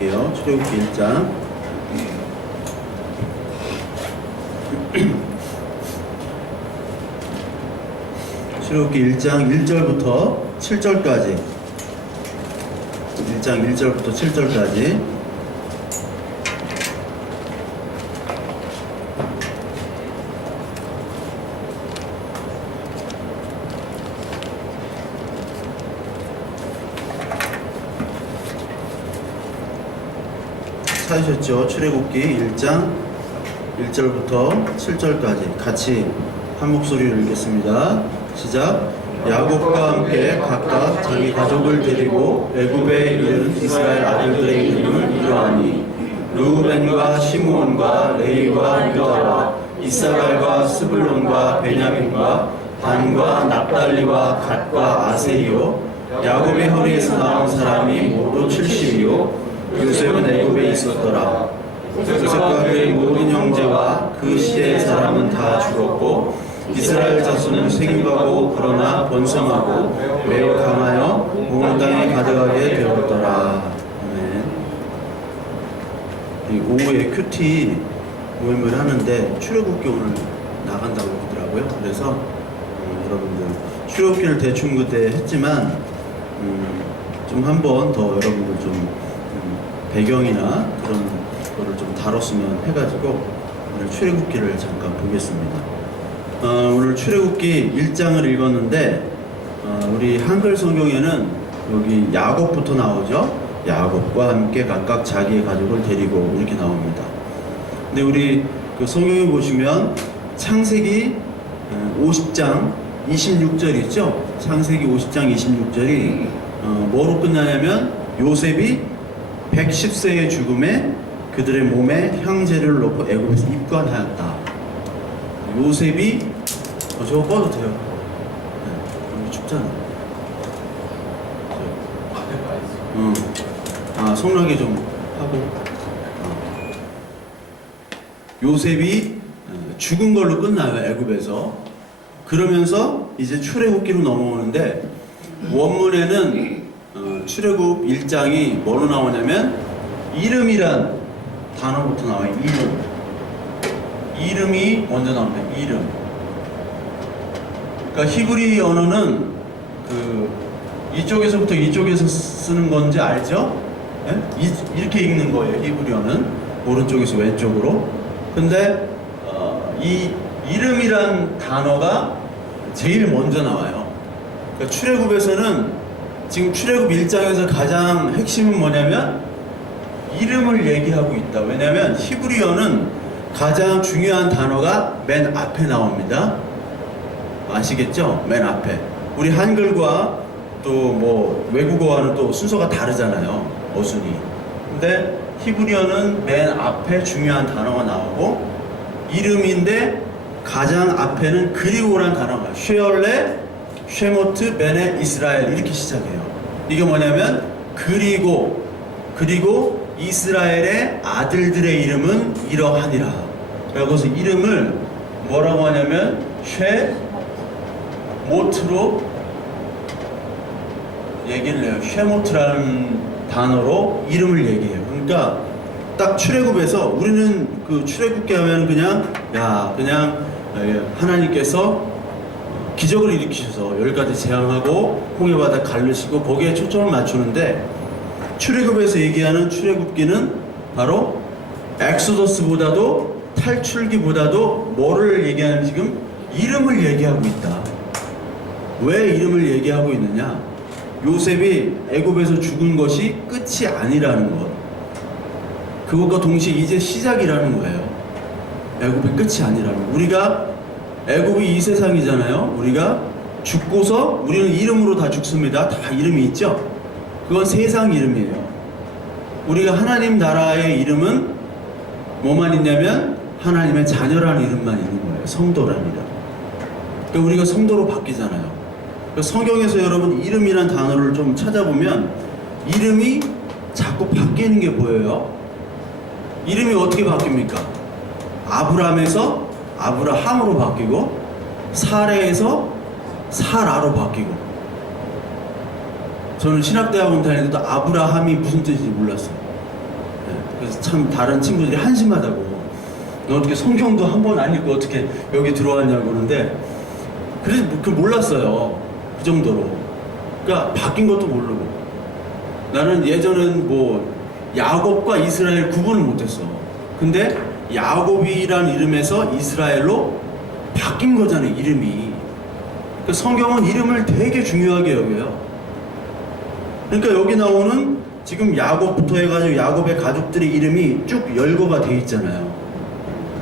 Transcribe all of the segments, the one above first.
갈게요. 출애굽기 1장. 출애굽기 1장 1절부터 7절까지. 1장 1절부터 7절까지. 찾으셨죠? 출애굽기 1장 1절부터 7절까지 같이 한 목소리로 읽겠습니다. 시작. 야곱과 함께 각각 자기 가족을 데리고 애굽에 이른 이스라엘 아들들의 이름은 이러하니 르우벤과 시므온과 레위와 유다와 이사갈과 스불론과 베냐민과 단과 납달리와 갓과 아세리요. 야곱의 허리에서 나온 사람이 모두 70이요. 요셉은 애굽에 있었더라. 요셉과 그의 모든 형제와 그 시대의 사람은 다 죽었고 이스라엘 자손은 생육하고 그러나 번성하고 매우 강하여 온 땅에 가득하게 되었더라. 아멘. 오후에 큐티 모임을 하는데 출애굽기 오늘 나간다고 그러더라고요. 그래서 여러분들 출애굽기를 대충 그때 했지만 좀 한 번 더 여러분들 좀 배경이나 그런 거를 좀 다뤘으면 해가지고 오늘 출애굽기를 잠깐 보겠습니다. 오늘 출애굽기 1장을 읽었는데 우리 한글 성경에는 여기 야곱부터 나오죠. 야곱과 함께 각각 자기의 가족을 데리고 이렇게 나옵니다. 근데 우리 그 성경에 보시면 창세기 50장 26절 있죠. 창세기 50장 26절이 뭐로 끝나냐면 요셉이 110세의 죽음에 그들의 몸에 형제를 놓고 애굽에서 입관하였다. 요셉이 저거 꺼도 돼요. 네, 춥잖아. 성나게 좀 하고. 요셉이 죽은 걸로 끝나요, 애굽에서. 그러면서 이제 출애굽기로 넘어오는데 원문에는 출애굽 1장이 뭐로 나오냐면 이름이란 단어부터 나와요. 이름이 먼저 나옵니다. 이름. 그러니까 히브리 언어는 이쪽에서부터 이쪽에서 쓰는 건지 알죠? 네? 이렇게 읽는 거예요. 히브리어는 오른쪽에서 왼쪽으로. 근데 이 이름이란 단어가 제일 먼저 나와요. 그러니까 출애굽에서는 지금 출애굽 1장에서 가장 핵심은 뭐냐면 이름을 얘기하고 있다. 왜냐하면 히브리어는 가장 중요한 단어가 맨 앞에 나옵니다. 아시겠죠? 맨 앞에. 우리 한글과 또 뭐 외국어와는 또 순서가 다르잖아요. 어순이. 근데 히브리어는 맨 앞에 중요한 단어가 나오고 이름인데 가장 앞에는 그리고란 단어가 쉐얼레, 쉐모트, 베네, 이스라엘 이렇게 시작해요. 이게 뭐냐면 그리고 이스라엘의 아들들의 이름은 이러하니라. 그래서 이름을 뭐라고 하냐면 쉐모트로 얘기를 해요. 쉐모트라는 단어로 이름을 얘기해요. 그러니까 딱 출애굽에서 우리는 그 출애굽기 하면 그냥 하나님께서 기적을 일으키셔서 10가지 재앙하고 홍해바다 가르시고 거기에 초점을 맞추는데 출애굽에서 얘기하는 출애굽기는 바로 엑소더스보다도 탈출기보다도 뭐를 얘기하는 지금 이름을 얘기하고 있다. 왜 이름을 얘기하고 있느냐? 요셉이 애굽에서 죽은 것이 끝이 아니라는 것. 그것과 동시에 이제 시작이라는 거예요. 애굽이 끝이 아니라는 거. 우리가 애굽이 이 세상이잖아요. 우리가 죽고서 우리는 이름으로 다 죽습니다. 다 이름이 있죠. 그건 세상 이름이에요. 우리가 하나님 나라의 이름은 뭐만 있냐면 하나님의 자녀라는 이름만 있는 거예요. 성도랍니다. 그러니까 우리가 성도로 바뀌잖아요. 그러니까 성경에서 여러분 이름이란 단어를 좀 찾아보면 이름이 자꾸 바뀌는 게 보여요. 이름이 어떻게 바뀝니까? 아브람에서 아브라함으로 바뀌고 사레에서 사라로 바뀌고. 저는 신학대학원 다니는데도 아브라함이 무슨 뜻인지 몰랐어요. 그래서 참 다른 친구들이 한심하다고. 너 어떻게 성경도 한 번 안 읽고 어떻게 여기 들어왔냐고 그러는데, 그래서 그 몰랐어요. 그 정도로. 그러니까 바뀐 것도 모르고. 나는 예전엔 뭐 야곱과 이스라엘 구분을 못했어. 근데 야곱이란 이름에서 이스라엘로 바뀐 거잖아요, 이름이. 그러니까 성경은 이름을 되게 중요하게 여겨요. 그러니까 여기 나오는 지금 야곱부터 해가지고 야곱의 가족들의 이름이 쭉 열거가 돼 있잖아요.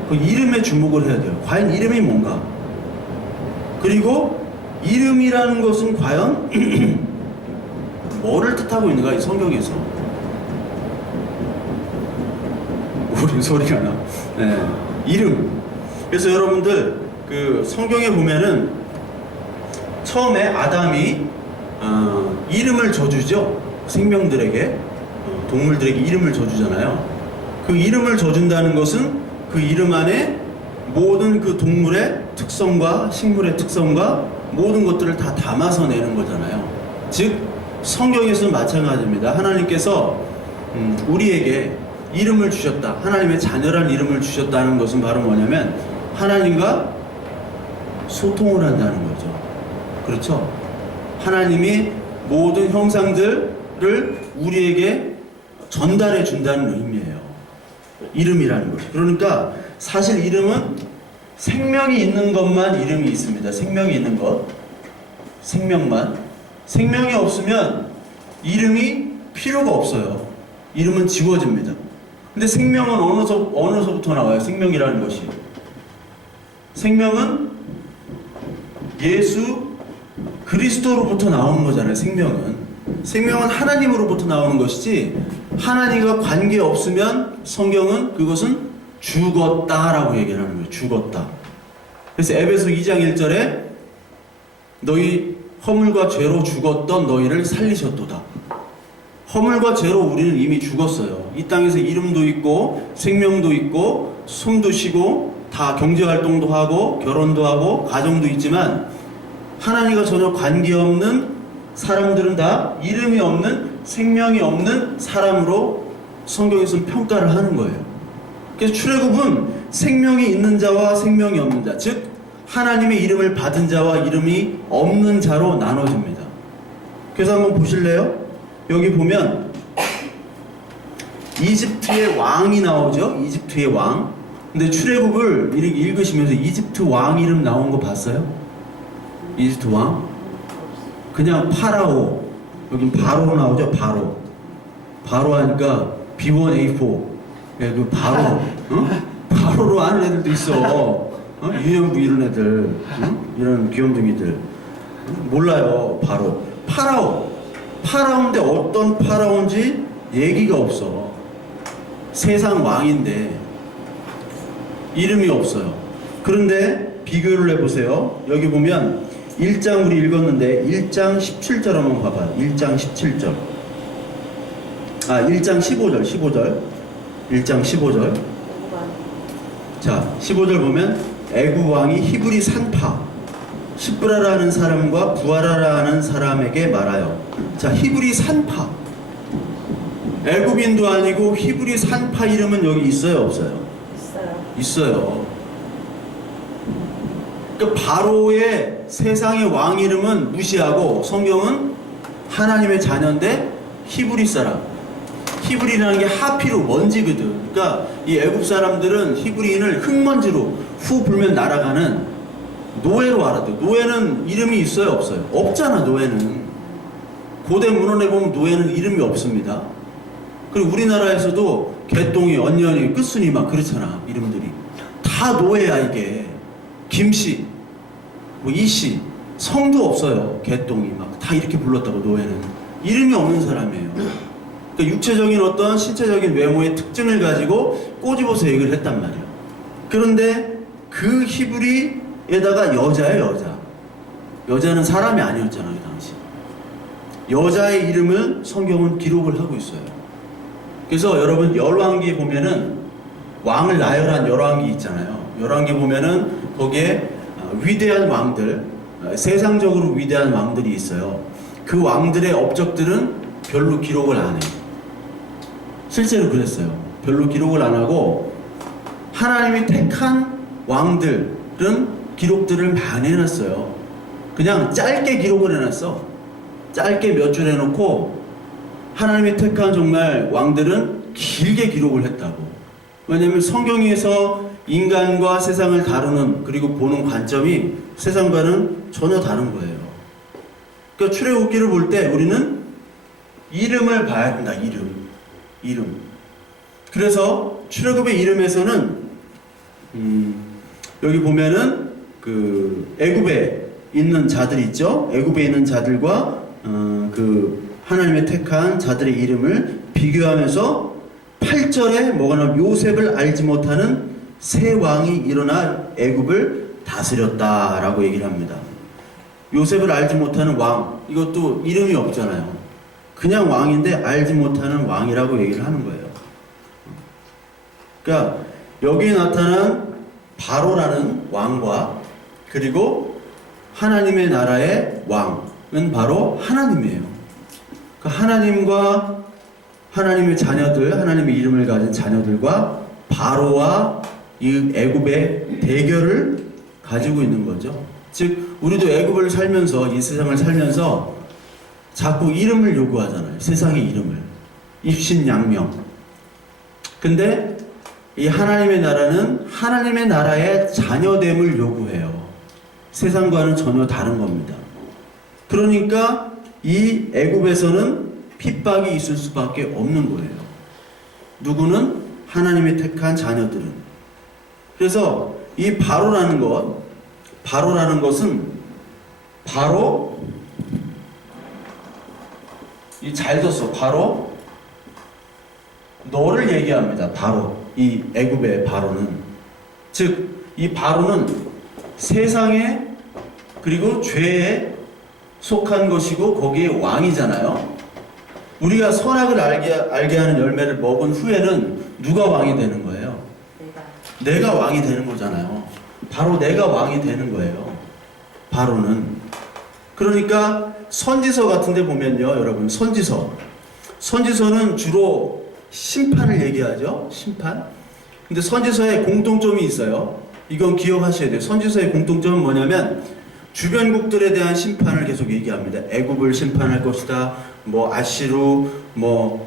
그 이름에 주목을 해야 돼요. 과연 이름이 뭔가? 그리고 이름이라는 것은 과연 뭐를 뜻하고 있는가, 이 성경에서. 우리 소리가 나. 네. 이름. 그래서 여러분들 그 성경에 보면은 처음에 아담이 이름을 져주죠. 생명들에게, 동물들에게 이름을 져주잖아요. 그 이름을 져준다는 것은 그 이름 안에 모든 그 동물의 특성과 식물의 특성과 모든 것들을 다 담아서 내는 거잖아요. 즉 성경에서는 마찬가지입니다. 하나님께서 우리에게 이름을 주셨다. 하나님의 자녀란 이름을 주셨다는 것은 바로 뭐냐면 하나님과 소통을 한다는 거죠. 그렇죠? 하나님이 모든 형상들을 우리에게 전달해 준다는 의미예요. 이름이라는 것이. 그러니까 사실 이름은 생명이 있는 것만 이름이 있습니다. 생명이 있는 것. 생명만. 생명이 없으면 이름이 필요가 없어요. 이름은 지워집니다. 근데 생명은 어느서부터 나와요? 생명이라는 것이. 생명은 예수 그리스도로부터 나오는 거잖아요. 생명은 하나님으로부터 나오는 것이지, 하나님과 관계 없으면 성경은 그것은 죽었다라고 얘기를 하는 거예요. 죽었다. 그래서 에베소 2장 1절에 너희 허물과 죄로 죽었던 너희를 살리셨도다. 허물과 죄로 우리는 이미 죽었어요. 이 땅에서 이름도 있고 생명도 있고 숨도 쉬고 다 경제활동도 하고 결혼도 하고 가정도 있지만, 하나님과 전혀 관계없는 사람들은 다 이름이 없는, 생명이 없는 사람으로 성경에서는 평가를 하는 거예요. 그래서 출애굽은 생명이 있는 자와 생명이 없는 자, 즉 하나님의 이름을 받은 자와 이름이 없는 자로 나눠집니다. 그래서 한번 보실래요? 여기 보면 이집트의 왕이 나오죠. 이집트의 왕. 근데 출애굽을 이렇게 읽으시면서 이집트 왕 이름 나온 거 봤어요? 이집트 왕? 그냥 파라오. 여긴 바로 나오죠. 바로 하니까 B1A4. 예, 그 바로. 어? 바로로 하는 애들도 있어. 유형부 이런 애들. 이런 귀염둥이들. 몰라요. 파라오인데 어떤 파라오인지 얘기가 없어. 세상 왕인데 이름이 없어요. 그런데 비교를 해보세요. 여기 보면 1장 우리 읽었는데 1장 17절 한번 봐봐요. 1장 17절. 1장 15절. 1장 15절. 자, 15절 보면 애굽 왕이 히브리 산파 시브라라는 사람과 부하라라는 사람에게 말하여. 자, 히브리 산파. 애굽인도 아니고 히브리 산파 이름은 여기 있어요, 없어요? 있어요. 그러니까 바로의 세상의 왕 이름은 무시하고 성경은 하나님의 자녀인데 히브리 사람. 히브리라는 게 하피루, 먼지거든. 그러니까 이 애굽 사람들은 히브리인을 흙먼지로 후 불면 날아가는 노예로 알았대요. 노예는 이름이 있어요, 없어요? 없잖아, 노예는. 고대 문헌에 보면 노예는 이름이 없습니다. 그리고 우리나라에서도 개똥이, 언년이, 끝순이 막 그렇잖아, 이름들이. 다 노예야, 이게. 김씨, 뭐 이씨, 성도 없어요. 개똥이 막 다 이렇게 불렀다고, 노예는. 이름이 없는 사람이에요. 그러니까 육체적인 어떤 신체적인 외모의 특징을 가지고 꼬집어서 얘기를 했단 말이에요. 그런데 그 히브리에다가 여자예요, 여자. 여자는 사람이 아니었잖아요, 당시. 여자의 이름을 성경은 기록을 하고 있어요. 그래서 여러분 열왕기에 보면은 왕을 나열한 열왕기 있잖아요. 열왕기 보면은 거기에 위대한 왕들, 세상적으로 위대한 왕들이 있어요. 그 왕들의 업적들은 별로 기록을 안 해요. 실제로 그랬어요. 별로 기록을 안 하고 하나님이 택한 왕들은 기록들을 많이 해놨어요. 그냥 짧게 기록을 해놨어. 짧게 몇 줄 해놓고 하나님이 택한 정말 왕들은 길게 기록을 했다고. 왜냐하면 성경에서 인간과 세상을 다루는 그리고 보는 관점이 세상과는 전혀 다른 거예요. 그러니까 출애굽기를 볼 때 우리는 이름을 봐야 된다. 이름. 그래서 출애굽의 이름에서는 여기 보면은 그 애굽에 있는 자들 있죠. 애굽에 있는 자들과 그 하나님의 택한 자들의 이름을 비교하면서 8절에 뭐가 나오면 요셉을 알지 못하는 새 왕이 일어나 애굽을 다스렸다라고 얘기를 합니다. 요셉을 알지 못하는 왕, 이것도 이름이 없잖아요. 그냥 왕인데 알지 못하는 왕이라고 얘기를 하는 거예요. 그러니까 여기에 나타난 바로라는 왕과 그리고 하나님의 나라의 왕은 바로 하나님이에요. 그러니까 하나님과 하나님의 자녀들, 하나님의 이름을 가진 자녀들과 바로와 이 애굽의 대결을 가지고 있는 거죠. 즉 우리도 애굽을 살면서 이 세상을 살면서 자꾸 이름을 요구하잖아요. 세상의 이름을. 입신양명. 근데 이 하나님의 나라는 하나님의 나라의 자녀됨을 요구해요. 세상과는 전혀 다른 겁니다. 그러니까 이 애굽에서는 핍박이 있을 수밖에 없는 거예요. 누구는? 하나님의 택한 자녀들은. 그래서 이 바로라는 것은 바로 이 잘 뒀어. 바로 너를 얘기합니다. 바로 이 애굽의 바로는, 즉 이 바로는 세상에 그리고 죄에 속한 것이고 거기에 왕이잖아요. 우리가 선악을 알게 하는 열매를 먹은 후에는 누가 왕이 되는 거예요? 내가 왕이 되는 거잖아요. 바로 내가 왕이 되는 거예요. 바로는. 그러니까 선지서 같은 데 보면요, 여러분, 선지서는 주로 심판을 얘기하죠. 심판. 근데 선지서에 공통점이 있어요. 이건 기억하셔야 돼요. 선지서의 공통점은 뭐냐면 주변국들에 대한 심판을 계속 얘기합니다. 애굽을 심판할 것이다. 뭐 아시루, 뭐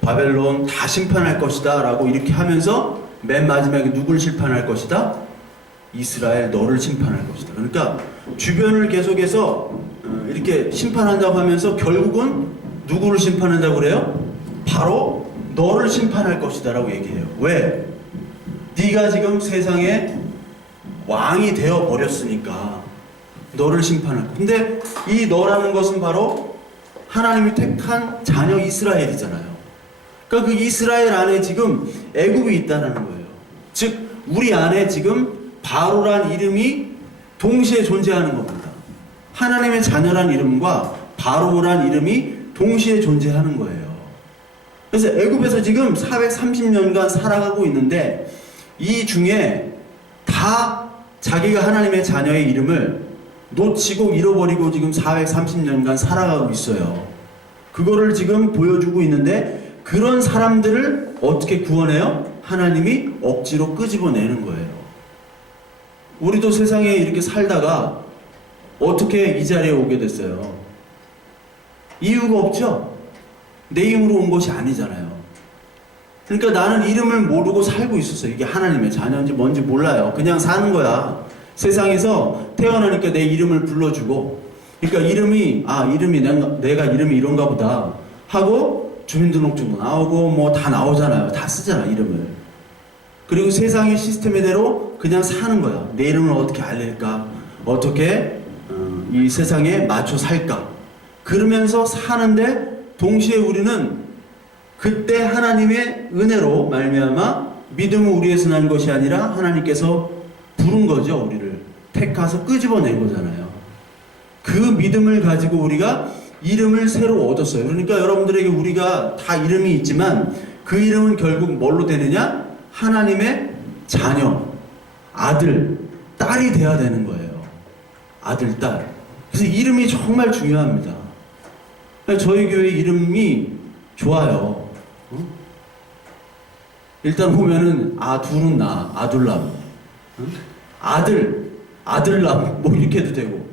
바벨론 다 심판할 것이다 라고 이렇게 하면서 맨 마지막에 누굴 심판할 것이다? 이스라엘 너를 심판할 것이다. 그러니까 주변을 계속해서 이렇게 심판한다고 하면서 결국은 누구를 심판한다고 그래요? 바로 너를 심판할 것이다 라고 얘기해요. 왜? 네가 지금 세상에 왕이 되어 버렸으니까 너를 심판할 거야. 근데 이 너라는 것은 바로 하나님이 택한 자녀 이스라엘이잖아요. 그러니까 그 이스라엘 안에 지금 애굽이 있다는 거예요. 즉 우리 안에 지금 바로란 이름이 동시에 존재하는 겁니다. 하나님의 자녀란 이름과 바로란 이름이 동시에 존재하는 거예요. 그래서 애굽에서 지금 430년간 살아가고 있는데 이 중에 다 자기가 하나님의 자녀의 이름을 놓치고 잃어버리고 지금 430년간 살아가고 있어요. 그거를 지금 보여주고 있는데 그런 사람들을 어떻게 구원해요? 하나님이 억지로 끄집어내는 거예요. 우리도 세상에 이렇게 살다가 어떻게 이 자리에 오게 됐어요? 이유가 없죠? 내 힘으로 온 것이 아니잖아요. 그러니까 나는 이름을 모르고 살고 있었어요. 이게 하나님의 자녀인지 뭔지 몰라요. 그냥 사는 거야. 세상에서 태어나니까 내 이름을 불러주고, 그러니까 이름이 내가 이름이 이런가 보다 하고 주민등록증도 나오고 뭐 다 나오잖아요. 다 쓰잖아, 이름을. 그리고 세상의 시스템대로 그냥 사는 거야. 내 이름을 어떻게 알릴까? 어떻게 이 세상에 맞춰 살까? 그러면서 사는데 동시에 우리는 그때 하나님의 은혜로 말미암아 믿음은 우리에서 난 것이 아니라 하나님께서 부른 거죠. 우리를 택하서 끄집어낸 거잖아요. 그 믿음을 가지고 우리가 이름을 새로 얻었어요. 그러니까 여러분들에게 우리가 다 이름이 있지만 그 이름은 결국 뭘로 되느냐? 하나님의 자녀, 아들, 딸이 돼야 되는 거예요. 아들, 딸. 그래서 이름이 정말 중요합니다. 저희 교회 이름이 좋아요. 일단 보면은 둘은 아둘람, 응? 아들람 뭐 이렇게 해도 되고.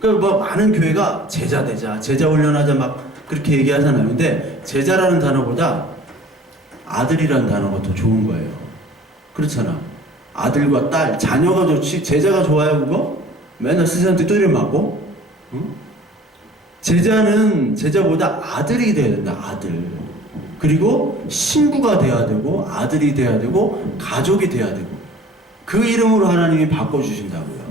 그러니까 뭐 많은 교회가 제자 되자, 제자 훈련하자 막 그렇게 얘기하잖아요. 근데 제자라는 단어보다 아들이라는 단어가 더 좋은 거예요. 그렇잖아. 아들과 딸, 자녀가 좋지 제자가 좋아요 그거? 맨날 스승한테 두드려 맞고. 응? 제자는 제자보다 아들이 돼야 된다. 아들. 그리고 신부가 돼야 되고 아들이 돼야 되고 가족이 돼야 되고 그 이름으로 하나님이 바꿔주신다고요.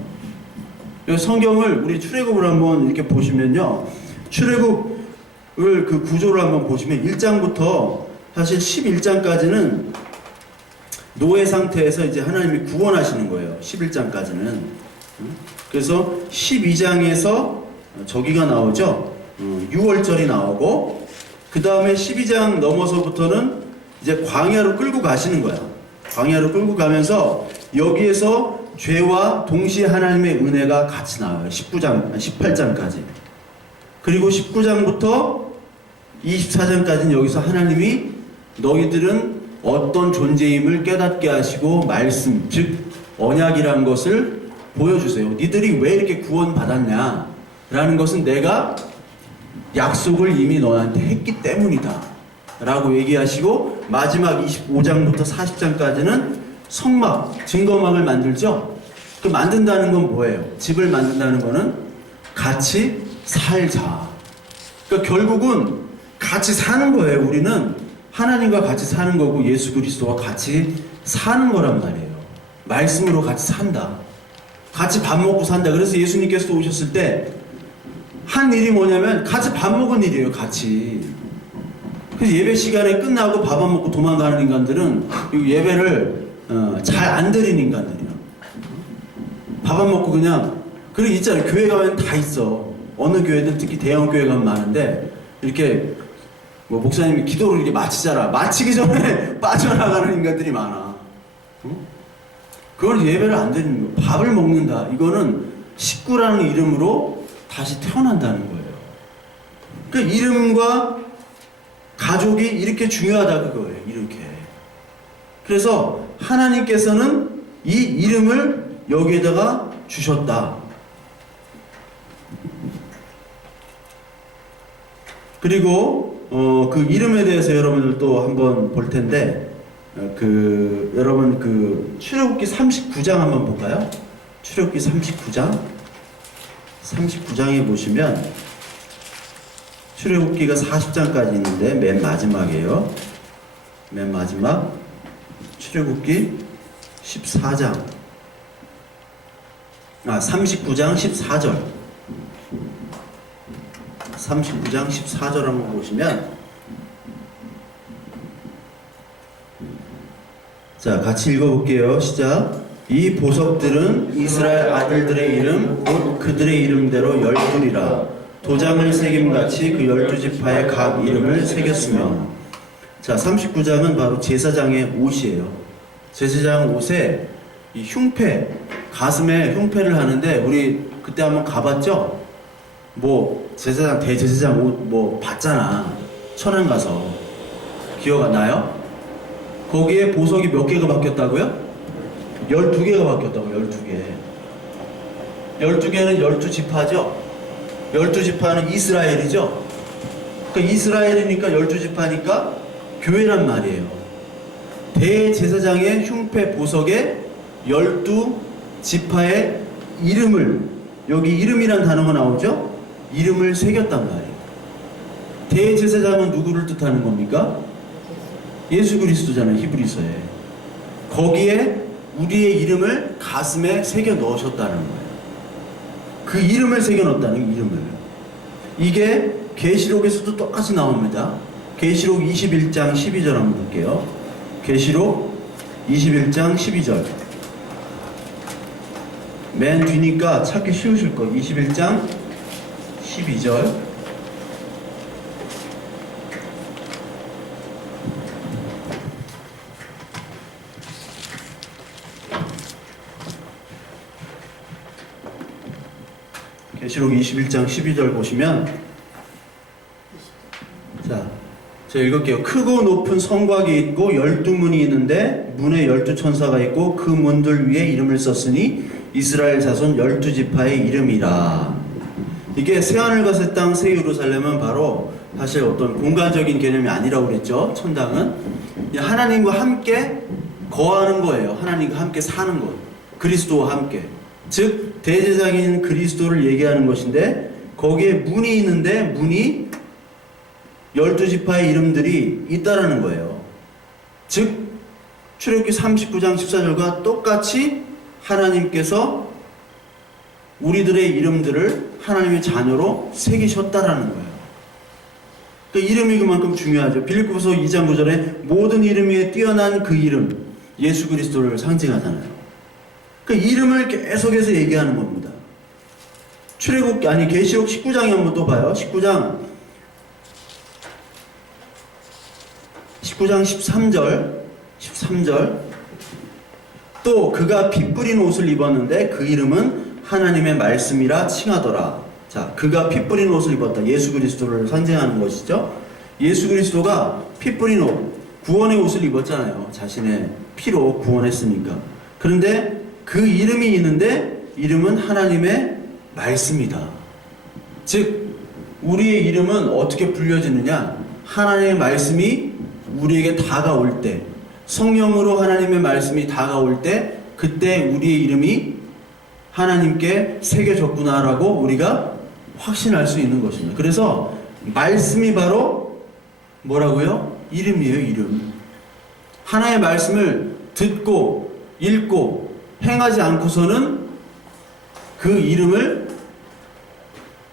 성경을 우리 출애굽을 한번 이렇게 보시면요. 출애굽을 그 구조를 한번 보시면 1장부터 사실 11장까지는 노예 상태에서 이제 하나님이 구원하시는 거예요. 11장까지는. 그래서 12장에서 저기가 나오죠. 6월절이 나오고 그 다음에 12장 넘어서부터는 이제 광야로 끌고 가시는 거야. 광야로 끌고 가면서 여기에서 죄와 동시에 하나님의 은혜가 같이 나와요. 18장까지. 그리고 19장부터 24장까지는 여기서 하나님이 너희들은 어떤 존재임을 깨닫게 하시고 말씀, 즉 언약이라는 것을 보여주세요. 니들이 왜 이렇게 구원받았냐 라는 것은 내가 약속을 이미 너한테 했기 때문이다 라고 얘기하시고 마지막 25장부터 40장까지는 성막, 증거막을 만들죠. 그 만든다는 건 뭐예요? 집을 만든다는 거는 같이 살자. 그러니까 결국은 같이 사는 거예요. 우리는 하나님과 같이 사는 거고 예수 그리스도와 같이 사는 거란 말이에요. 말씀으로 같이 산다. 같이 밥 먹고 산다. 그래서 예수님께서 오셨을 때 한 일이 뭐냐면 같이 밥 먹은 일이에요. 같이. 그래서 예배 시간에 끝나고 밥 안 먹고 도망가는 인간들은 이 예배를 잘 안 드리는 인간들이야. 밥 안 먹고 그냥 그리고 있잖아요. 교회 가면 다 있어. 어느 교회든 특히 대형 교회 가면 많은데 이렇게 뭐 목사님이 기도를 이렇게 마치잖아. 마치기 전에 빠져나가는 인간들이 많아. 그걸 예배를 안 드리는 거야. 밥을 먹는다. 이거는 식구라는 이름으로 다시 태어난다는 거예요. 그 이름과 가족이 이렇게 중요하다 그거예요. 이렇게. 그래서 하나님께서는 이 이름을 여기에다가 주셨다. 그리고 그 이름에 대해서 여러분들 또 한번 볼 텐데 여러분 그 출애굽기 39장 한번 볼까요? 출애굽기 39장에 보시면 출애굽기가 40장까지 있는데 맨 마지막이에요. 맨 마지막 출애굽기 14장 39장 14절 39장 14절 한번 보시면 자 같이 읽어볼게요. 시작. 이 보석들은 이스라엘 아들들의 이름 곧 그들의 이름대로 12이라 도장을 새김같이 그 12지파의 각 이름을 새겼으며 자 39장은 바로 제사장의 옷이에요. 제사장 옷에 이 흉패 가슴에 흉패를 하는데 우리 그때 한번 가봤죠? 뭐 제사장 대제사장 옷 뭐 봤잖아. 천안 가서 기억 안 나요? 거기에 보석이 몇 개가 바뀌었다고요? 12개가 바뀌었다고. 12개 12개는 12지파죠. 12지파는 이스라엘이죠. 그러니까 이스라엘이니까 12지파니까 교회란 말이에요. 대제사장의 흉패 보석에 12지파의 이름을 여기 이름이란 단어가 나오죠? 이름을 새겼단 말이에요. 대제사장은 누구를 뜻하는 겁니까? 예수 그리스도잖아요. 히브리서에. 거기에 우리의 이름을 가슴에 새겨 넣으셨다는 거예요. 그 이름을 새겨 넣었다는 이름을. 이게 계시록에서도 똑같이 나옵니다. 계시록 21장 12절 한번 볼게요. 계시록 21장 12절. 맨 뒤니까 찾기 쉬우실 거. 21장 12절. 계시록 21장 12절 보시면 자 제가 읽을게요. 크고 높은 성곽이 있고 12문이 있는데 문에 12천사가 있고 그 문들 위에 이름을 썼으니 이스라엘 자손 12지파의 이름이라. 이게 새하늘과 새 땅 새 예루살렘은 바로 사실 어떤 공간적인 개념이 아니라고 그랬죠. 천당은 하나님과 함께 거하는 거예요. 하나님과 함께 사는 것. 그리스도와 함께. 즉 대제사장인 그리스도를 얘기하는 것인데 거기에 문이 있는데 문이 12지파의 이름들이 있다라는 거예요. 즉 출애굽기 39장 14절과 똑같이 하나님께서 우리들의 이름들을 하나님의 자녀로 새기셨다라는 거예요. 그 이름이 그만큼 중요하죠. 빌립보서 2장 9절에 모든 이름 위에 뛰어난 그 이름, 예수 그리스도를 상징하잖아요. 그 이름을 계속해서 얘기하는 겁니다. 계시록 19장에 한번 또 봐요. 19장 13절 또 그가 피 뿌린 옷을 입었는데 그 이름은 하나님의 말씀이라 칭하더라. 자, 그가 피 뿌린 옷을 입었다. 예수 그리스도를 상징하는 것이죠. 예수 그리스도가 피 뿌린 옷, 구원의 옷을 입었잖아요. 자신의 피로 구원했으니까. 그런데 그 이름이 있는데 이름은 하나님의 말씀이다. 즉 우리의 이름은 어떻게 불려지느냐? 하나님의 말씀이 우리에게 다가올 때, 성령으로 하나님의 말씀이 다가올 때 그때 우리의 이름이 하나님께 새겨졌구나라고 우리가 확신할 수 있는 것입니다. 그래서 말씀이 바로 뭐라고요? 이름이에요. 이름. 하나의 말씀을 듣고 읽고 행하지 않고서는 그 이름을,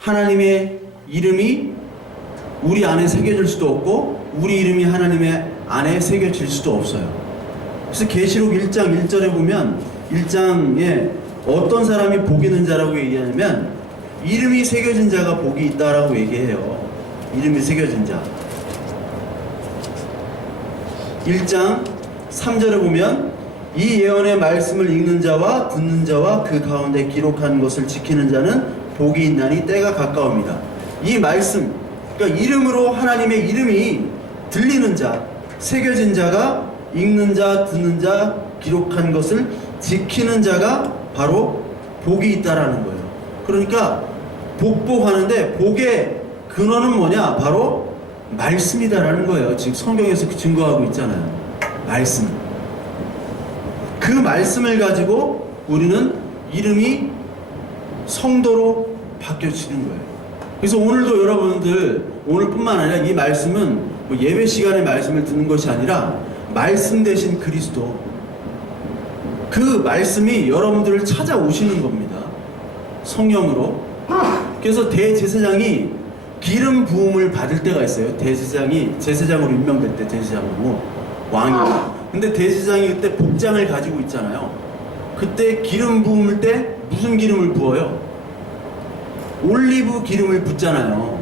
하나님의 이름이 우리 안에 새겨질 수도 없고 우리 이름이 하나님의 안에 새겨질 수도 없어요. 그래서 계시록 1장 1절에 보면 1장에 어떤 사람이 복 있는 자라고 얘기하냐면 이름이 새겨진 자가 복이 있다라고 얘기해요. 이름이 새겨진 자. 1장 3절에 보면 이 예언의 말씀을 읽는 자와 듣는 자와 그 가운데 기록한 것을 지키는 자는 복이 있나니 때가 가까웁니다. 이 말씀, 그러니까 이름으로 하나님의 이름이 들리는 자, 새겨진 자가 읽는 자, 듣는 자, 기록한 것을 지키는 자가 바로 복이 있다라는 거예요. 그러니까 복하는데 복의 근원은 뭐냐? 바로 말씀이다라는 거예요. 지금 성경에서 증거하고 있잖아요. 말씀. 그 말씀을 가지고 우리는 이름이 성도로 바뀌어지는 거예요. 그래서 오늘도 여러분들, 오늘뿐만 아니라 이 말씀은 뭐 예배 시간에 말씀을 듣는 것이 아니라 말씀 대신 그리스도, 그 말씀이 여러분들을 찾아오시는 겁니다. 성령으로. 그래서 대제사장이 기름 부음을 받을 때가 있어요. 대제사장이 제사장으로 임명될 때, 대제사장으로 왕이. 근데 대제사장이 그때 복장을 가지고 있잖아요. 그때 기름 부음을 때 무슨 기름을 부어요? 올리브 기름을 붓잖아요.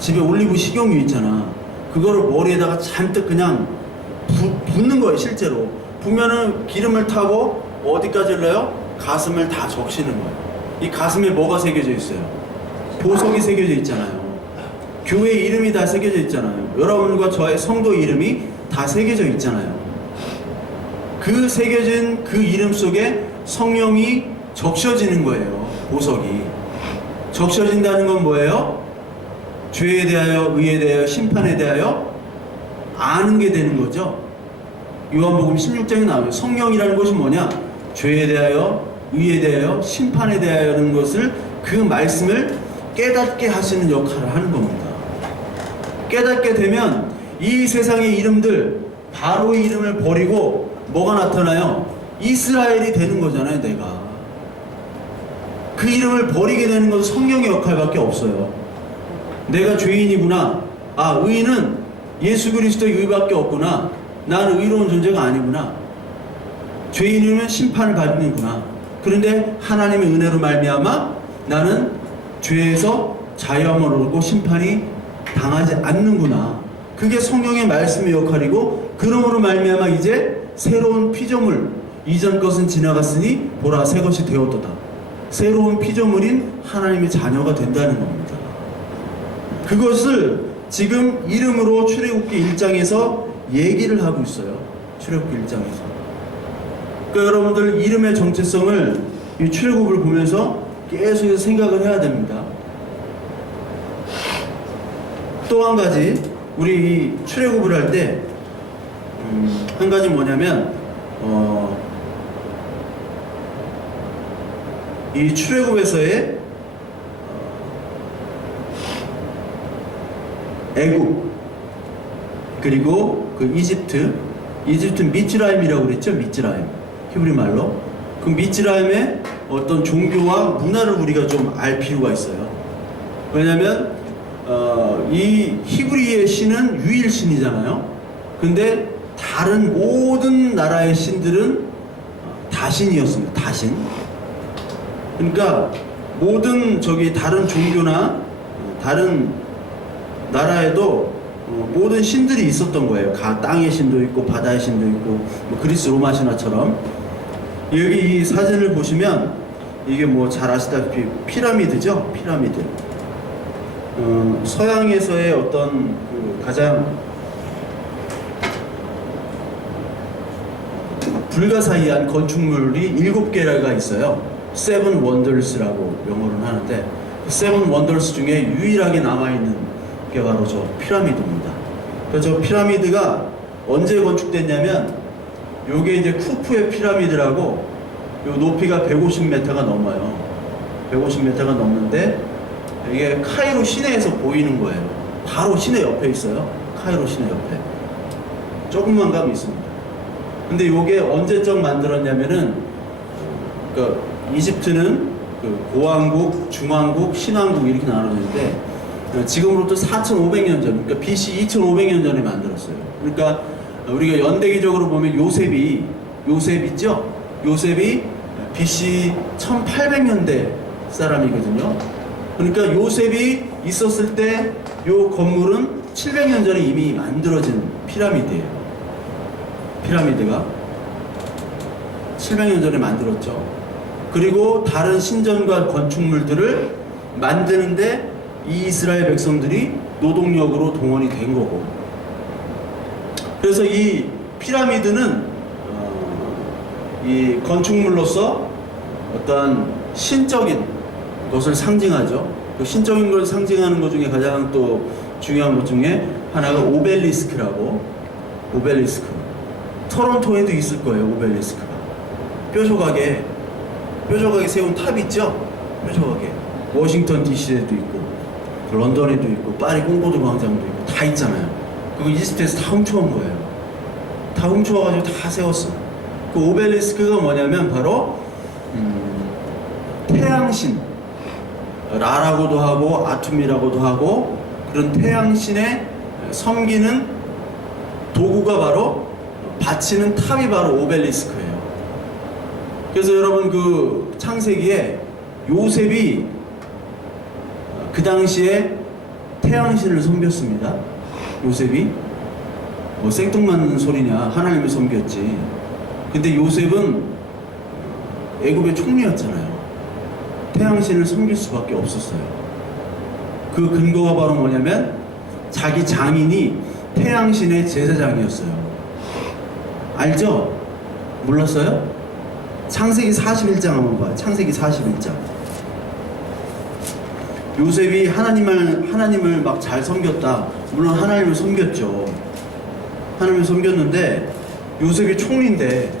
집에 올리브 식용유 있잖아. 그거를 머리에다가 잔뜩 그냥 붓는 거예요. 실제로 보면은 기름을 타고 어디까지 흘러요? 가슴을 다 적시는 거예요. 이 가슴에 뭐가 새겨져 있어요? 보석이 새겨져 있잖아요. 교회 이름이 다 새겨져 있잖아요. 여러분과 저의 성도 이름이 다 새겨져 있잖아요. 그 새겨진 그 이름 속에 성령이 적셔지는 거예요. 보석이 적셔진다는 건 뭐예요? 죄에 대하여, 의에 대하여, 심판에 대하여 아는 게 되는 거죠. 요한복음 16장에 나와요. 성령이라는 것이 뭐냐? 죄에 대하여, 의에 대하여, 심판에 대하여는 것을, 그 말씀을 깨닫게 하시는 역할을 하는 겁니다. 깨닫게 되면 이 세상의 이름들, 바로의 이름을 버리고 뭐가 나타나요? 이스라엘이 되는 거잖아요. 내가 그 이름을 버리게 되는 것은 성령의 역할밖에 없어요. 내가 죄인이구나. 아, 의인은 예수 그리스도의 의밖에 없구나. 나는 의로운 존재가 아니구나. 죄인이면 심판을 받는구나. 그런데 하나님의 은혜로 말미암아 나는 죄에서 자유함을 얻고 심판이 당하지 않는구나. 그게 성령의 말씀의 역할이고, 그러므로 말미암아 이제 새로운 피조물, 이전 것은 지나갔으니 보라 새 것이 되었도다. 새로운 피조물인 하나님의 자녀가 된다는 겁니다. 그것을 지금 이름으로 출애굽기 1장에서 얘기를 하고 있어요. 출애굽기 1장에서. 그러니까 여러분들 이름의 정체성을 이 출애굽을 보면서 계속 생각을 해야 됩니다. 또 한 가지 우리 이 출애굽을 할 때 한 가지 뭐냐면 이 출애굽에서의 애굽 그리고 그 이집트 미츠라임이라고 그랬죠. 미츠라임 히브리 말로. 그 미츠라임의 어떤 종교와 문화를 우리가 좀 알 필요가 있어요. 왜냐하면 이 히브리의 신은 유일 신이잖아요. 근데 다른 모든 나라의 신들은 다신이었습니다. 다신. 그러니까 모든 다른 종교나 다른 나라에도 모든 신들이 있었던 거예요. 땅의 신도 있고 바다의 신도 있고 뭐 그리스 로마 신화처럼. 여기 이 사진을 보시면 이게 뭐 잘 아시다시피 피라미드죠. 피라미드. 서양에서의 어떤 그 가장 불가사의한 건축물이 7개가 있어요. 세븐 원더스라고 영어로는 하는데 그 세븐 원더스 중에 유일하게 남아있는 게 바로 저 피라미드입니다. 그래서 저 피라미드가 언제 건축됐냐면 요게 이제 쿠프의 피라미드라고 요 높이가 150m가 넘어요. 150m가 넘는데 이게 카이로 시내에서 보이는 거예요. 바로 시내 옆에 있어요. 카이로 시내 옆에. 조금만 가면 있습니다. 근데 요게 언제적 만들었냐면은 그러니까 이집트는 그 고왕국, 중왕국, 신왕국 이렇게 나눠지는데 지금으로부터 4,500년 전, 그러니까 BC 2,500년 전에 만들었어요. 그러니까 우리가 연대기적으로 보면 요셉 있죠? 요셉이 BC 1800년대 사람이거든요. 그러니까 요셉이 있었을 때 요 건물은 700년 전에 이미 만들어진 피라미드예요. 피라미드가 700년 전에 만들었죠. 그리고 다른 신전과 건축물들을 만드는데 이 이스라엘 백성들이 노동력으로 동원이 된 거고. 그래서 이 피라미드는 이 건축물로서 어떤 신적인 것을 상징하죠. 그 신적인 걸 상징하는 것 중에 가장 또 중요한 것 중에 하나가 오벨리스크라고. 오벨리스크. 토론토에도 있을 거예요. 오벨리스크가 뾰족하게 세운 탑 있죠. 뾰족하게. 워싱턴 DC에도 있고 런던에도 있고 파리 콩고르 광장도 있고 다 있잖아요. 그거 이집트에서 다 훔쳐온 거예요. 다 훔쳐와가지고 다 세웠어. 그 오벨리스크가 뭐냐면 바로 태양신 라라고도 하고 아툼이라고도 하고 그런 태양신의 섬기는 도구가 바로 바치는 탑이 바로 오벨리스크예요. 그래서 여러분 그 창세기에 요셉이 그 당시에 태양신을 섬겼습니다. 요셉이 뭐 생뚱맞는 소리냐, 하나님을 섬겼지. 근데 요셉은 애굽의 총리였잖아요. 태양신을 섬길 수밖에 없었어요. 그 근거가 바로 뭐냐면 자기 장인이 태양신의 제사장이었어요. 알죠? 몰랐어요? 창세기 41장 한번 봐요. 창세기 41장. 요셉이 하나님을 막 잘 섬겼다. 물론 하나님을 섬겼죠. 하나님을 섬겼는데 요셉이 총리인데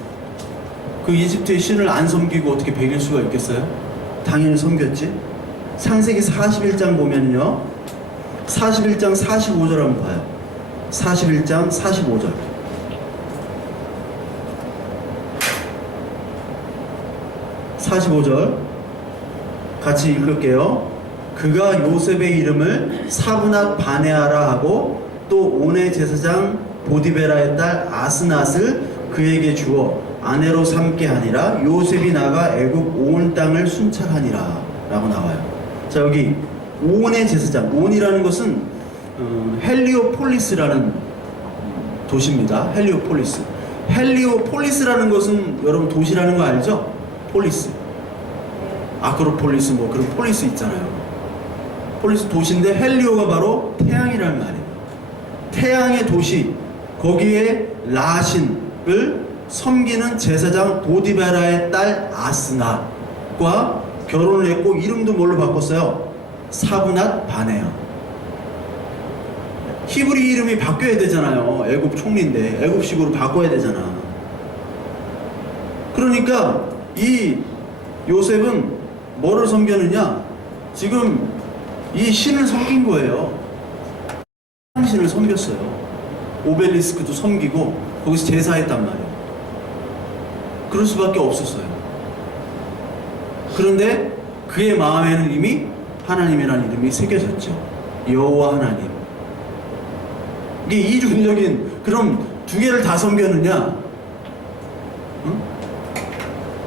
그 이집트의 신을 안 섬기고 어떻게 배길 수가 있겠어요? 당연히 섬겼지. 창세기 41장 보면요, 41장 45절 한번 봐요. 41장 45절. 같이 읽을게요. 그가 요셉의 이름을 사브낫 바네아라 하고 또 온의 제사장 보디베라의 딸 아스낫을 그에게 주어 아내로 삼게 하니라. 요셉이 나가 애굽 온 땅을 순찰하니라 라고 나와요. 자, 여기 온의 제사장, 온이라는 것은 헬리오폴리스라는 도시입니다. 헬리오폴리스라는 것은 여러분 도시라는 거 알죠? 폴리스, 아크로폴리스 뭐 그런 폴리스 있잖아요. 폴리스 도시인데 헬리오가 바로 태양이라는 말이에요. 태양의 도시 거기에 라신을 섬기는 제사장 보디베라의 딸 아스낫과 결혼을 했고 이름도 뭘로 바꿨어요? 사브낫 바네아. 히브리 이름이 바뀌어야 되잖아요. 애굽 총리인데 애굽식으로 바꿔야 되잖아. 그러니까 이 요셉은 뭐를 섬겼느냐? 지금 이 신을 섬긴 거예요. 신을 섬겼어요. 오벨리스크도 섬기고 거기서 제사했단 말이에요. 그럴 수밖에 없었어요. 그런데 그의 마음에는 이미 하나님이라는 이름이 새겨졌죠. 여호와 하나님. 이게 이중적인, 그럼 두 개를 다 섬겼느냐? 응?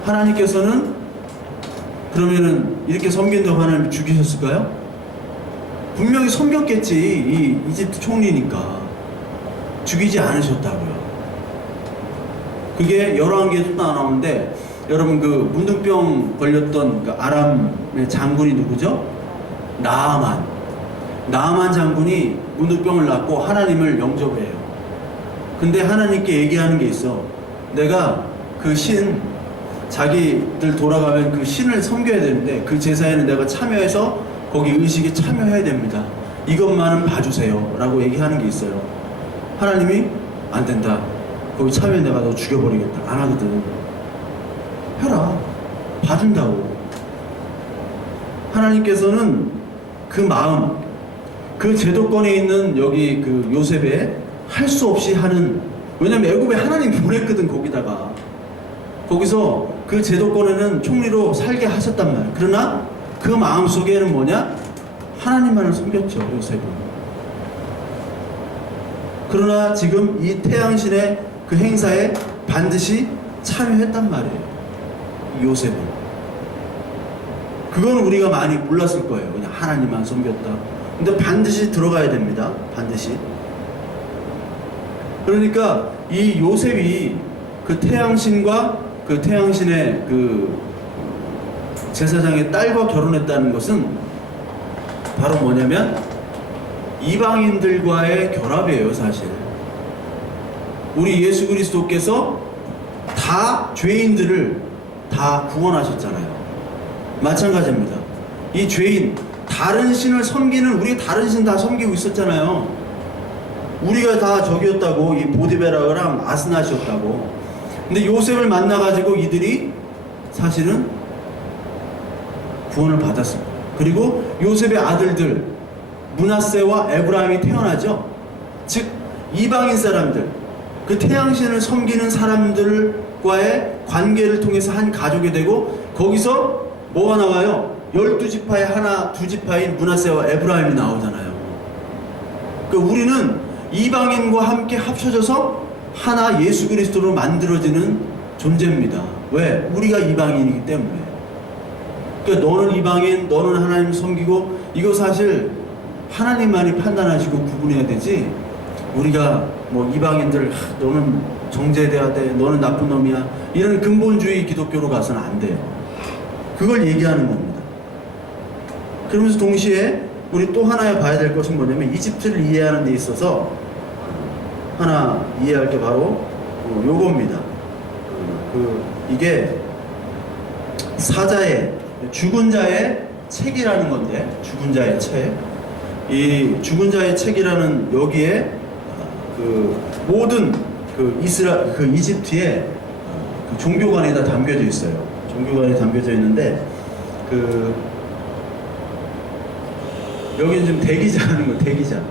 하나님께서는 그러면은 이렇게 섬긴다고 하나님 죽이셨을까요? 분명히 섬겼겠지. 이 이집트 총리니까. 죽이지 않으셨다고요. 그게 열왕기에 또 나오는데, 여러분 그 문둥병 걸렸던 그 아람의 장군이 누구죠? 나아만 장군이 문둥병을 낳고 하나님을 영접해요. 근데 하나님께 얘기하는 게 있어. 내가 그 신, 자기들 돌아가면 그 신을 섬겨야 되는데 그 제사에는 내가 참여해서 거기 의식에 참여해야 됩니다. 이것만은 봐주세요 라고 얘기하는 게 있어요. 하나님이 안 된다. 거기 참여해 내가 너 죽여버리겠다. 안 하거든. 해라. 봐준다고. 하나님께서는 그 마음, 그 제도권에 있는 여기 그 요셉에 할 수 없이 하는, 왜냐면 애굽에 하나님 보냈거든. 거기서 그 제도권에는 총리로 살게 하셨단 말이야. 그러나 그 마음 속에는 뭐냐? 하나님만을 섬겼죠, 요셉은. 그러나 지금 이 태양신의 그 행사에 반드시 참여했단 말이에요, 요셉은. 그건 우리가 많이 몰랐을 거예요. 그냥 하나님만 섬겼다. 근데 반드시 들어가야 됩니다. 반드시. 그러니까 이 요셉이 그 태양신과 그 태양신의 그 제사장의 딸과 결혼했다는 것은 바로 뭐냐면 이방인들과의 결합이에요, 사실. 우리 예수 그리스도께서 다 죄인들을 다 구원하셨잖아요. 마찬가지입니다. 이 죄인, 다른 신을 섬기는, 우리 다른 신 다 섬기고 있었잖아요. 우리가 다 적이었다고, 이 보디베라랑 아스낫이었다고. 근데 요셉을 만나가지고 이들이 사실은 구원을 받았습니다. 그리고 요셉의 아들들 므낫세와 에브라임이 태어나죠. 즉 이방인 사람들, 그 태양신을 섬기는 사람들과의 관계를 통해서 한 가족이 되고, 거기서 뭐가 나와요? 12지파의 하나, 2지파인 므낫세와 에브라임이 나오잖아요. 그러니까 우리는 이방인과 함께 합쳐져서 하나 예수 그리스도로 만들어지는 존재입니다. 왜? 우리가 이방인이기 때문에. 그러니까 너는 이방인, 너는 하나님 섬기고, 이거 사실 하나님만이 판단하시고 구분해야 되지, 우리가 뭐 이방인들 너는 정죄돼야 돼, 너는 나쁜 놈이야, 이런 근본주의 기독교로 가서는 안 돼요. 그걸 얘기하는 겁니다. 그러면서 동시에 우리 또 하나 봐야 될 것은 뭐냐면, 이집트를 이해하는 데 있어서 하나 이해할 게 바로 요겁니다. 이게 사자의, 죽은 자의 책이라는 건데, 죽은 자의 책. 이 죽은 자의 책이라는 여기에 그 모든 그 이집트의 그 종교관이 다 담겨져 있어요. 종교관이 담겨져 있는데, 여기는 지금 대기자 하는 거예요, 대기자.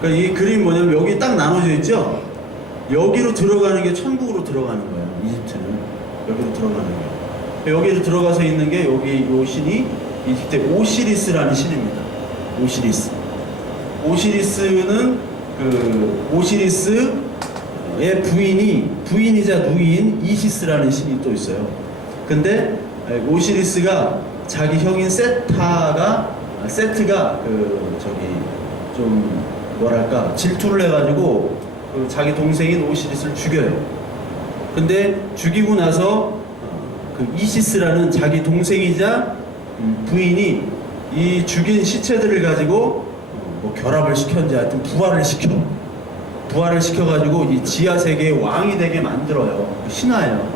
그러니까 이 그림 뭐냐면, 여기 딱 나눠져 있죠? 여기로 들어가는 게 천국으로 들어가는 거예요, 이집트는. 여기로 들어가는 거예요. 여기로 들어가서 있는 게, 여기 요 신이 이집트 오시리스라는 신입니다. 오시리스는 그 오시리스의 부인이자 누이인 이시스라는 신이 또 있어요. 근데 오시리스가 자기 형인 세트가 그 저기 좀 뭐랄까 질투를 해가지고 그 자기 동생인 오시리스를 죽여요. 근데 죽이고 나서 그 이시스라는 자기 동생이자 부인이 이 죽인 시체들을 가지고 뭐 결합을 시켰는지 하여튼 부활을 시켜가지고 이 지하 세계의 왕이 되게 만들어요. 신화예요.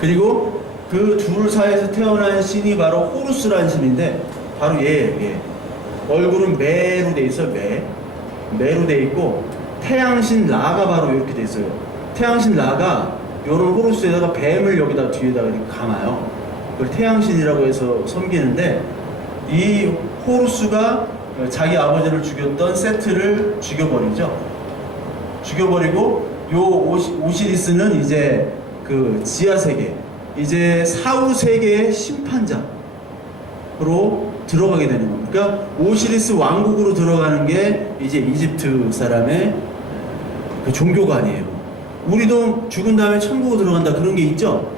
그리고 그 둘 사이에서 태어난 신이 바로 호루스라는 신인데 바로 얘. 얼굴은 매로 돼 있어요. 매로 돼 있고 태양신 라가 바로 이렇게 돼 있어요. 태양신 라가 요런 호루스에다가 뱀을 여기다 뒤에다가 이렇게 감아요. 그걸 태양신이라고 해서 섬기는데 이 호루스가 자기 아버지를 죽였던 세트를 죽여버리고 요 오시리스는 이제 그 지하 세계, 이제 사후 세계의 심판자로 들어가게 되는 겁니다. 그러니까 오시리스 왕국으로 들어가는 게 이제 이집트 사람의 그 종교관이에요. 우리도 죽은 다음에 천국으로 들어간다 그런 게 있죠.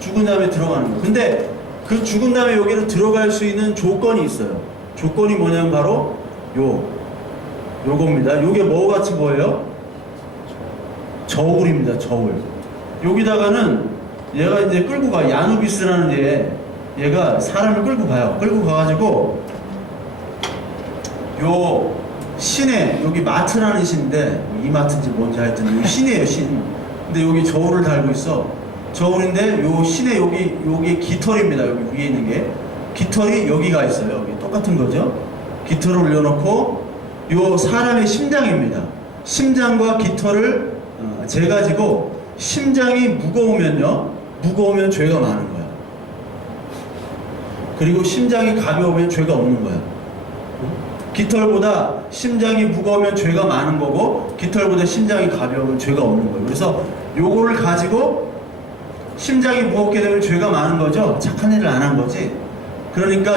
죽은 다음에 들어가는 거. 근데 그 죽은 다음에 여기로 들어갈 수 있는 조건이 있어요. 조건이 뭐냐면 바로 요겁니다. 요게 뭐 같이 보여요? 저울입니다. 저울. 여기다가는 얘가 이제 끌고 가. 야누비스라는 얘가 사람을 끌고 가요. 끌고 가가지고 요 신에 여기 마트라는 신인데 이 마트인지 뭔지 하여튼 이 신이에요. 신. 근데 여기 저울을 달고 있어. 저울인데 요 신에 여기 깃털입니다. 여기 위에 있는 게 깃털이 여기가 있어요. 여기 똑같은 거죠. 깃털을 올려놓고 요 사람의 심장입니다. 심장과 깃털을 재가지고 심장이 무거우면 죄가 많은 거야. 그리고 심장이 가벼우면 죄가 없는 거야. 깃털보다 심장이 무거우면 죄가 많은 거고 깃털보다 심장이 가벼우면 죄가 없는 거예요. 그래서 요거를 가지고 심장이 무겁게 되면 죄가 많은 거죠. 착한 일을 안 한 거지. 그러니까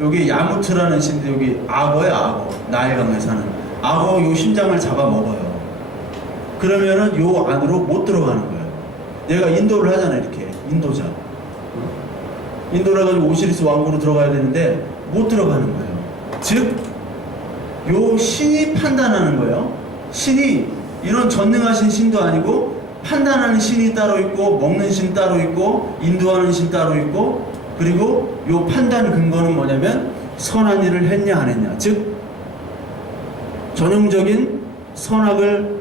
여기 야무트라는 신데 여기 악어예요. 악어. 나일강에 사는 악어 요 심장을 잡아먹어요. 그러면은 요 안으로 못 들어가는 거예요. 얘가 인도를 하잖아. 이렇게 인도자. 인도를 해가지고 오시리스 왕국으로 들어가야 되는데 못 들어가는 거예요. 즉 요 신이 판단하는 거예요. 신이 이런 전능하신 신도 아니고 판단하는 신이 따로 있고 먹는 신 따로 있고 인도하는 신 따로 있고 그리고 요 판단 근거는 뭐냐면 선한 일을 했냐 안 했냐. 즉 전형적인 선악을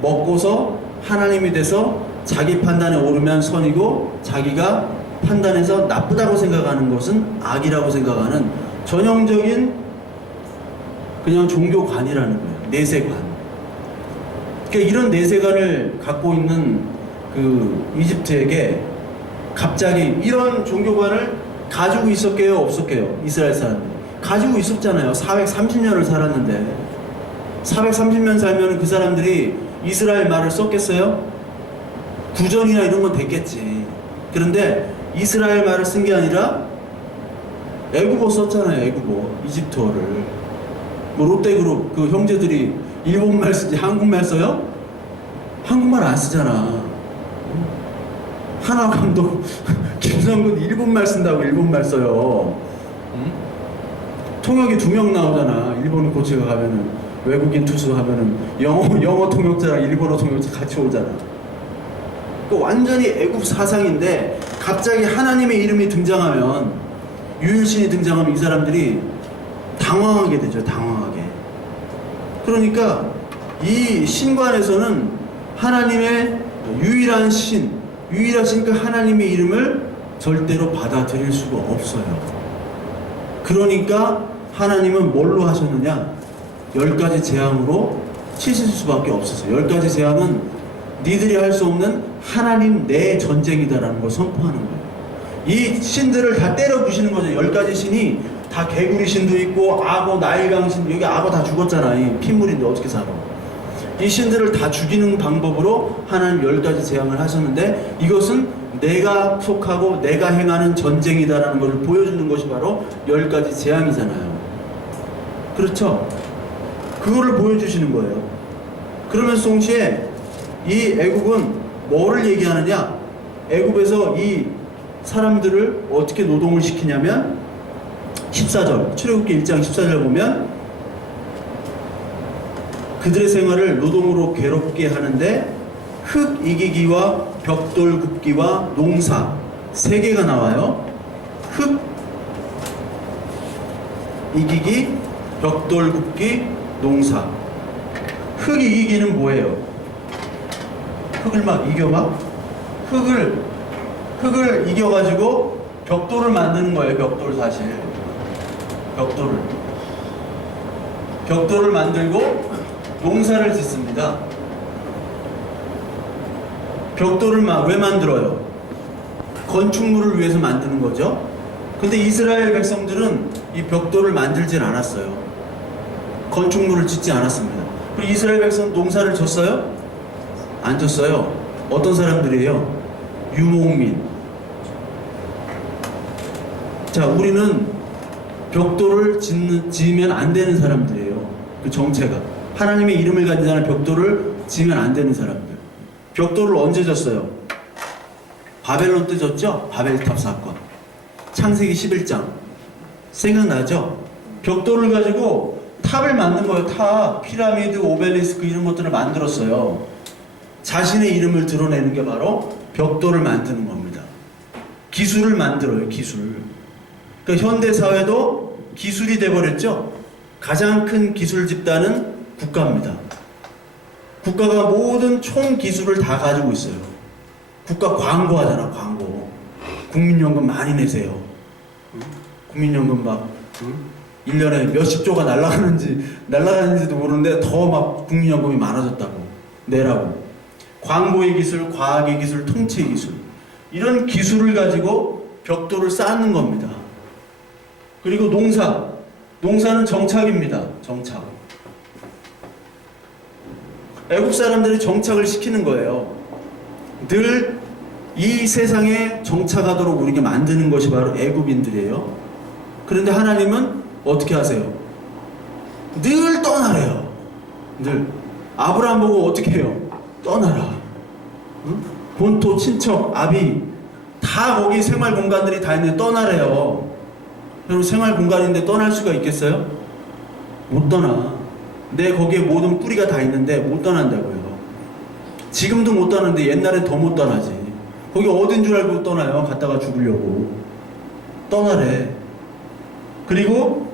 먹고서 하나님이 돼서 자기 판단에 오르면 선이고 자기가 판단해서 나쁘다고 생각하는 것은 악이라고 생각하는 전형적인 그냥 종교관이라는 거예요. 내세관. 그러니까 이런 내세관을 갖고 있는 그 이집트에게 갑자기 이런 종교관을 가지고 있었게요, 없었게요? 이스라엘 사람들이 가지고 있었잖아요. 430년을 살았는데 430년 살면 그 사람들이 이스라엘 말을 썼겠어요? 구전이나 이런 건 됐겠지. 그런데 이스라엘 말을 쓴 게 아니라 애국어 썼잖아요. 애국어, 이집트어를. 뭐 롯데그룹 그 형제들이 일본말 쓰지 한국말 써요? 한국말 안 쓰잖아. 하나 감독 김성근 일본말 쓴다고 일본말 써요. 통역이 2명 나오잖아. 일본 코치가 가면은 외국인 투수 하면은 영어 통역자랑 일본어 통역자 같이 오잖아. 그 완전히 애국 사상인데 갑자기 하나님의 이름이 등장하면 유일신이 등장하면 이 사람들이 당황하게 되죠. 당황하게. 그러니까 이 신관에서는 하나님의 유일하신 그 하나님의 이름을 절대로 받아들일 수가 없어요. 그러니까 하나님은 뭘로 하셨느냐? 10가지 재앙으로 치실 수밖에 없었어요. 10가지 재앙은 니들이 할 수 없는 하나님 내 전쟁이다라는 걸 선포하는 거예요. 이 신들을 다 때려 부시는 거죠. 10가지 신이 다 개구리 신도 있고 악어, 나일강 신, 여기 악어 다 죽었잖아. 이 핏물인데 어떻게 살아? 이 신들을 다 죽이는 방법으로 하나님 10가지 재앙을 하셨는데 이것은 내가 속하고 내가 행하는 전쟁이다라는 것을 보여주는 것이 바로 10가지 재앙이잖아요. 그렇죠? 그거를 보여주시는 거예요. 그러면서 동시에 이 애국은 뭐를 얘기하느냐? 애국에서 이 사람들을 어떻게 노동을 시키냐면 14절, 출애굽기 1장 14절 보면 그들의 생활을 노동으로 괴롭게 하는데 흙 이기기와 벽돌 굽기와 농사 3개가 나와요. 흙 이기기, 벽돌 굽기, 농사. 흙 이기기는 뭐예요? 흙을 막 이겨봐? 흙을 이겨가지고 벽돌을 만드는 거예요. 벽돌 사실. 벽돌을 만들고 농사를 짓습니다. 벽돌을 왜 만들어요? 건축물을 위해서 만드는 거죠. 근데 이스라엘 백성들은 이 벽돌을 만들진 않았어요. 건축물을 짓지 않았습니다. 그리고 이스라엘 백성 농사를 졌어요? 안 졌어요. 어떤 사람들이에요? 유목민. 자, 우리는 벽돌을 지으면 안 되는 사람들이에요. 그 정체가. 하나님의 이름을 가진 자는 벽돌을 지으면 안 되는 사람들. 벽돌을 언제 졌어요? 바벨론 때 졌죠? 바벨탑 사건. 창세기 11장. 생각나죠? 벽돌을 가지고 탑을 만든 거예요. 탑, 피라미드, 오벨리스크 이런 것들을 만들었어요. 자신의 이름을 드러내는 게 바로 벽돌을 만드는 겁니다. 기술을 만들어요. 기술. 그러니까 현대 사회도 기술이 돼버렸죠. 가장 큰 기술 집단은 국가입니다. 국가가 모든 총 기술을 다 가지고 있어요. 국가 광고하잖아. 광고. 국민연금 많이 내세요. 국민연금 막 1년에 몇십 조가 날아가는지도 모르는데 더 막 국민연금이 많아졌다고 내라고. 광고의 기술, 과학의 기술, 통치의 기술, 이런 기술을 가지고 벽돌을 쌓는 겁니다. 그리고 농사는 정착입니다. 정착. 애국 사람들이 정착을 시키는 거예요. 늘 이 세상에 정착하도록 우리에게 만드는 것이 바로 애국인들이에요. 그런데 하나님은 어떻게 하세요? 늘 떠나래요. 늘. 아브라함 보고 어떻게 해요? 떠나라. 응? 본토, 친척, 아비 다 거기 생활 공간들이 다 있는데 떠나래요. 여러분, 생활 공간인데 떠날 수가 있겠어요? 못 떠나. 내 거기에 모든 뿌리가 다 있는데 못 떠난다고요. 지금도 못 떠나는데 옛날엔 더 못 떠나지. 거기 어딘 줄 알고 떠나요? 갔다가 죽으려고. 떠나래. 그리고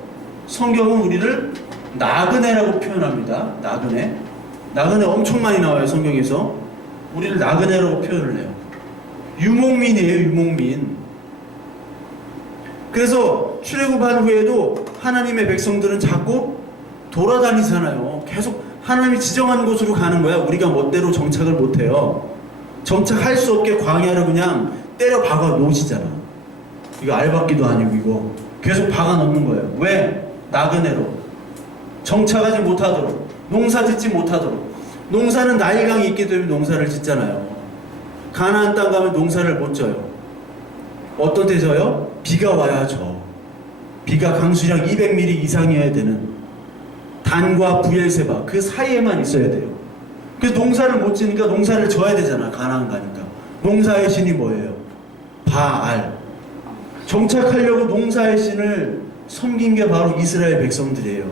성경은 우리를 나그네라고 표현합니다. 나그네 엄청 많이 나와요. 성경에서. 우리를 나그네라고 표현을 해요. 유목민이에요. 유목민. 그래서 출애굽한 후에도 하나님의 백성들은 자꾸 돌아다니잖아요. 계속 하나님이 지정한 곳으로 가는 거야. 우리가 멋대로 정착을 못해요. 정착할 수 없게 광야를 그냥 때려 박아 놓으시잖아. 이거 알박기도 아니고 이거 계속 박아 놓는 거예요. 왜? 나그네로. 정착하지 못하도록, 농사 짓지 못하도록. 농사는 나일강이 있기 때문에 농사를 짓잖아요. 가나안 땅 가면 농사를 못 져요. 어떤 데 져요? 비가 와야 져. 비가 강수량 200mm 이상이어야 되는 단과 부엘세바 그 사이에만 있어야 돼요. 그래서 농사를 못 지니까 농사를 져야 되잖아. 가나안 가니까. 농사의 신이 뭐예요? 바알. 정착하려고 농사의 신을 섬긴 게 바로 이스라엘 백성들이에요.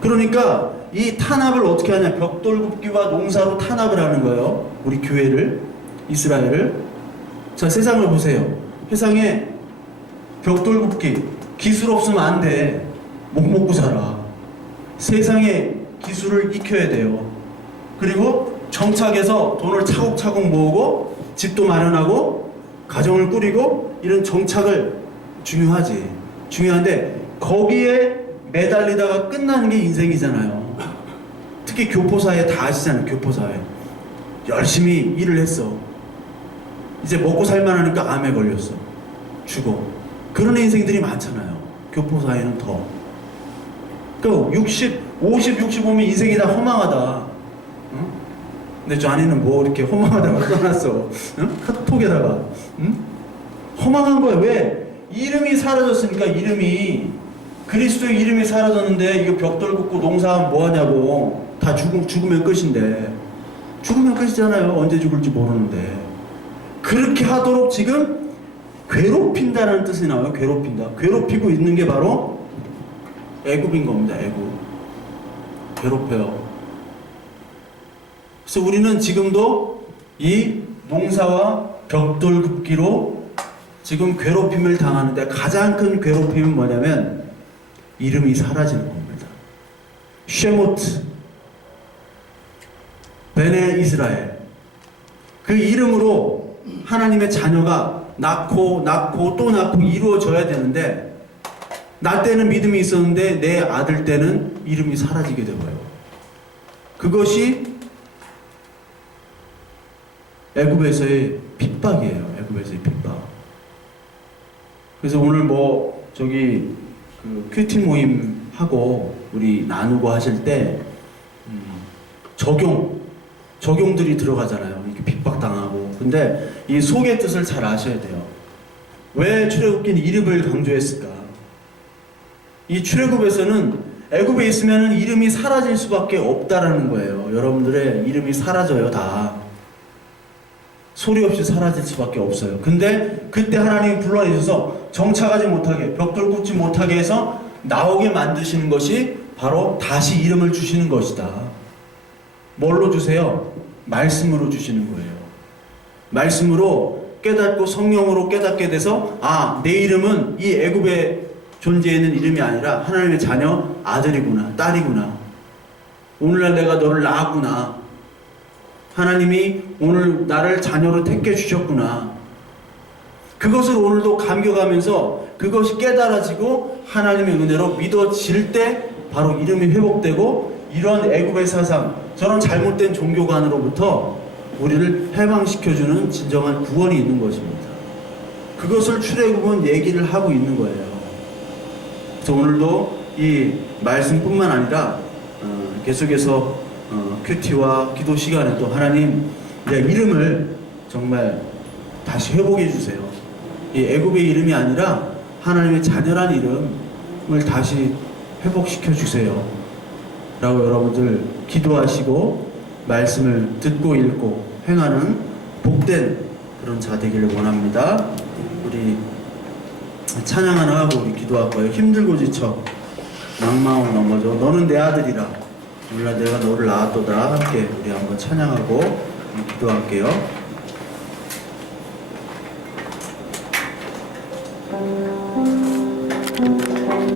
그러니까 이 탄압을 어떻게 하냐? 벽돌 굽기와 농사로 탄압을 하는 거예요. 우리 교회를, 이스라엘을. 자, 세상을 보세요. 세상에 벽돌 굽기 기술 없으면 안 돼. 못 먹고 살아. 세상에 기술을 익혀야 돼요. 그리고 정착해서 돈을 차곡차곡 모으고 집도 마련하고 가정을 꾸리고 이런 정착을 중요한데 거기에 매달리다가 끝나는 게 인생이잖아요. 특히 교포사회 다 아시잖아요. 교포사회 열심히 일을 했어. 이제 먹고 살만하니까 암에 걸렸어. 죽어. 그런 인생들이 많잖아요. 교포사회는 더. 그러니까 50, 60 보면 인생이 다 허망하다. 응? 근데 저 안에는 뭐 이렇게 허망하다고 써놨어. 응? 카톡에다가. 응? 허망한 거야. 왜? 이름이 사라졌으니까. 이름이 그리스도의 이름이 사라졌는데 이거 벽돌 굽고 농사하면 뭐하냐고. 다 죽으면 끝인데. 죽으면 끝이잖아요. 언제 죽을지 모르는데. 그렇게 하도록 지금 괴롭힌다는 뜻이 나와요. 괴롭힌다. 괴롭히고 있는 게 바로 애굽인 겁니다. 애굽. 괴롭혀요. 그래서 우리는 지금도 이 농사와 벽돌 굽기로 지금 괴롭힘을 당하는데 가장 큰 괴롭힘은 뭐냐면 이름이 사라지는 겁니다. 쉐모트, 베네 이스라엘. 그 이름으로 하나님의 자녀가 낳고 또 낳고 이루어져야 되는데, 나 때는 믿음이 있었는데 내 아들 때는 이름이 사라지게 되고요. 그것이 애굽에서의 핍박이에요. 애굽에서의 핍박. 그래서 오늘 그 큐티 모임 하고 우리 나누고 하실 때 적용들이 들어가잖아요. 이렇게 핍박당하고. 근데 이 속의 뜻을 잘 아셔야 돼요. 왜 출애굽기는 이름을 강조했을까? 이 출애굽에서는 애굽에 있으면 이름이 사라질 수밖에 없다라는 거예요. 여러분들의 이름이 사라져요, 다. 소리 없이 사라질 수밖에 없어요. 근데 그때 하나님이 불러내셔서 정착하지 못하게, 벽돌 굽지 못하게 해서 나오게 만드시는 것이 바로 다시 이름을 주시는 것이다. 뭘로 주세요? 말씀으로 주시는 거예요. 말씀으로 깨닫고 성령으로 깨닫게 돼서, 아, 내 이름은 이 애굽에 존재하는 이름이 아니라 하나님의 자녀, 아들이구나, 딸이구나. 오늘날 내가 너를 낳았구나. 하나님이 오늘 나를 자녀로 택해 주셨구나. 그것을 오늘도 감격하면서 그것이 깨달아지고 하나님의 은혜로 믿어질 때 바로 이름이 회복되고, 이런 애굽의 사상, 저런 잘못된 종교관으로부터 우리를 해방시켜주는 진정한 구원이 있는 것입니다. 그것을 출애굽은 얘기를 하고 있는 거예요. 그래서 오늘도 이 말씀뿐만 아니라 계속해서 큐티와 기도 시간에도 하나님, 내 이름을 정말 다시 회복해 주세요. 이 애굽의 이름이 아니라 하나님의 자녀란 이름을 다시 회복시켜 주세요. 라고 여러분들 기도하시고 말씀을 듣고 읽고 행하는 복된 그런 자 되기를 원합니다. 우리 찬양 하나 하고 우리 기도할 거예요. 힘들고 지쳐 낭망으로 넘어져 너는 내 아들이라 오늘날 내가 너를 낳았도다. 함께 우리 한번 찬양하고 기도할게요.